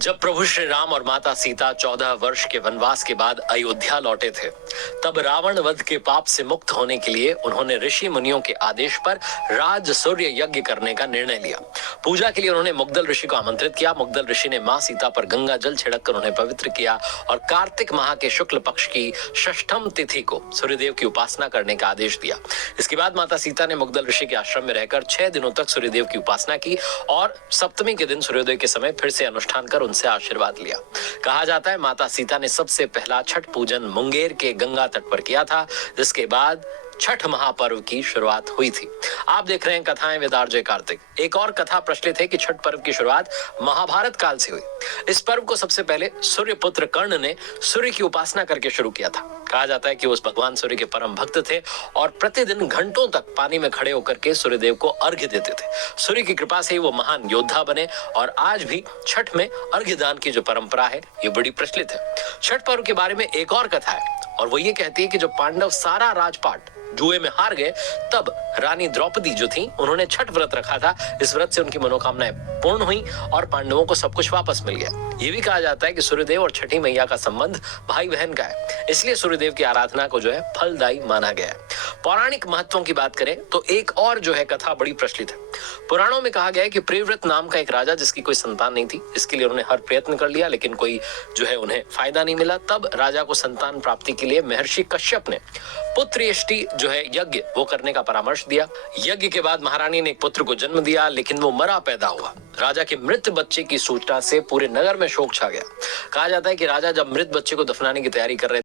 जब प्रभु श्री राम और माता सीता 14 वर्ष के वनवास के बाद अयोध्या लौटे थे, तब रावण वध के पाप से मुक्त होने के लिए उन्होंने ऋषि मुनियों के आदेश पर राज सूर्य यज्ञ करने का निर्णय लिया। पूजा के लिए उन्होंने मुग्दल ऋषि को आमंत्रित किया। मुग्दल ऋषि ने मां सीता पर गंगा जल छिड़क कर उन्हें पवित्र किया और कार्तिक माह के शुक्ल पक्ष की षष्ठम तिथि को सूर्यदेव की उपासना करने का आदेश दिया। इसके बाद माता सीता ने मुग्दल ऋषि के आश्रम में रहकर 6 दिनों तक सूर्यदेव की उपासना की और सप्तमी के दिन सूर्योदय के समय फिर से अनुष्ठान कर उनसे आशीर्वाद लिया। कहा जाता है माता सीता ने सबसे पहला छठ पूजन मुंगेर के गंगा तट पर किया था, जिसके बाद छठ महापर्व की शुरुआत हुई थी। आप देख रहे हैं कथाएं विद आरजे कार्तिक। एक और कथा प्रचलित है कि छठ पर्व की शुरुआत महाभारत काल से हुई। इस पर्व को सबसे पहले सूर्यपुत्र कर्ण ने सूर्य की उपासना करके शुरू किया था। कहा जाता है कि उस भगवान सूर्य के परम भक्त थे और प्रतिदिन घंटों तक पानी में खड़े होकर के सूर्यदेव को अर्घ्य देते थे। सूर्य की कृपा से ही वो महान योद्धा बने और आज भी छठ में अर्घ्य दान की जो परंपरा है ये बड़ी प्रचलित है। छठ पर्व के बारे में एक और कथा है और वो ये कहती है कि जब पांडव सारा राजपाट जुए में हार गए, तब रानी द्रौपदी जो थी उन्होंने छठ व्रत रखा था। इस व्रत से उनकी मनोकामनाएं पूर्ण हुई और पांडवों को सब कुछ वापस मिल गया। ये भी कहा जाता है कि सूर्यदेव और छठी मैया का संबंध भाई बहन का है, इसलिए सूर्यदेव की आराधना को जो है फलदायी माना गया है। पौराणिक महत्वों की बात करें तो एक और जो है कथा बड़ी प्रचलित है। पुराणों में कहा गया है कि प्रियव्रत नाम का एक राजा जिसकी कोई संतान नहीं थी, इसके लिए उन्होंने हर प्रयत्न कर लिया लेकिन कोई जो है उन्हें फायदा नहीं मिला। तब राजा को संतान प्राप्ति के लिए महर्षि कश्यप ने पुत्र यष्टि जो है यज्ञ वो करने का परामर्श दिया। यज्ञ के बाद महारानी ने एक पुत्र को जन्म दिया लेकिन वो मरा पैदा हुआ। राजा के मृत बच्चे की सूचना से पूरे नगर में शोक छा गया। कहा जाता है कि राजा जब मृत बच्चे को दफनाने की तैयारी कर रहे